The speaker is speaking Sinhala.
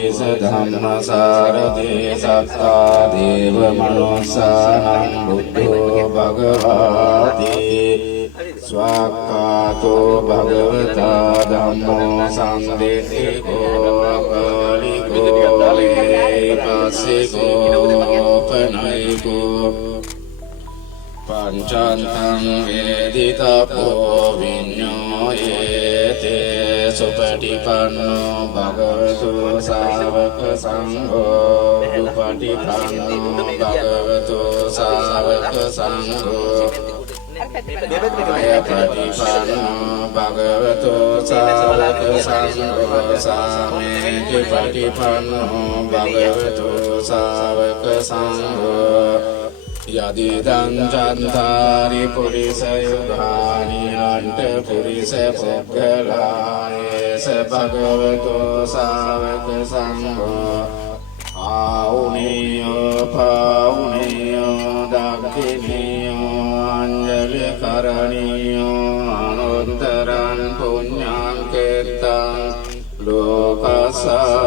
පුරිස ධම්මසාරදේ සත්තා දේව මනුස්සානං බුද්ධෝ භගවාති ස්වාක්ඛාතෝ භගවතා ධම්මෝ සංදේශිකෝ අකාලිකෝ ඒකසිකෝ පනයිකෝ පංචාන්තං වේදිතපෝ විඤ්ඤෝයේතේ සුපටිපන්නෝ භගවතු ශාවක සංඝෝ උපටිපන්නෝ භගවතු ශාවක සංඝෝ පටිපන්නෝ භගවතු ශාවක සංඝෝ සාමේති පටිපන්නෝ භගවතු ශාවක සංඝෝ යදිදං චන්තාරි පුරිස යුගානි අන්ත පුරිස පුග්ගලායේස භගවතු ශාවක සංඝෝ ආඋනේයෝ පාඋනේයෝ දක්ඛිනේයෝ අංජලි කරණීයෝ අනුත්තරං පුඤ්ඤං කෙත්තං ලෝකසාති